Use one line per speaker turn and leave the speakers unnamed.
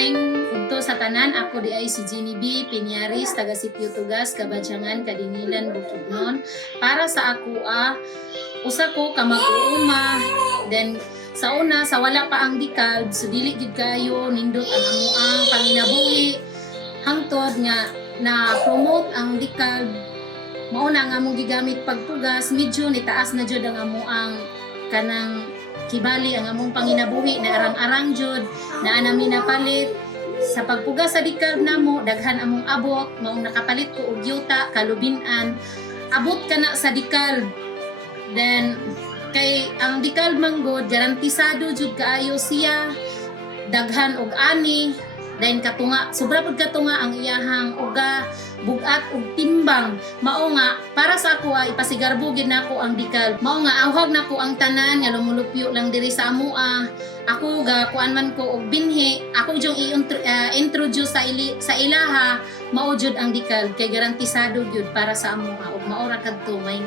Maing udto sa tanan, ako di ay si Jenny B. Pinyaris, taga Sitio Tugas, Kabadyangan, Kadinilan, Bukidnon. Para sa ako ah, usa ko ka mag-uuma, then sa una, sa wala pa ang dikal, so dili gid kayo, nindot ang amuang panginabuhi, hangtod nga na promote ang dikal, mauna nga mong gigamit pagpugas, medyo nitaas na jud ang amuang kanang kibali ang among panginabuhi na arang-arang jud na anami napalit. Sa pagpugas sa dikal namo daghan among abot maong nakapalit ko og yuta kalubinan. Abot ka na sa dikal. Then kay ang dikal manggod garantisado jud kaayo siya. Daghan og ani then katunga sobra pud katunga ang iyahang uga bugat ug timbang. Mao nga para sa ako ay ipasigarbo gid nako ang dikal mao nga awhag nako ang tanan nga lumulupyo lang diri sa amoa ako ga kuan man ko og binhi ako jung i-introduce sa ili, sa ilaha mao jud ang dikal kay garantisado jud para sa amoa ug mao ra kadto maing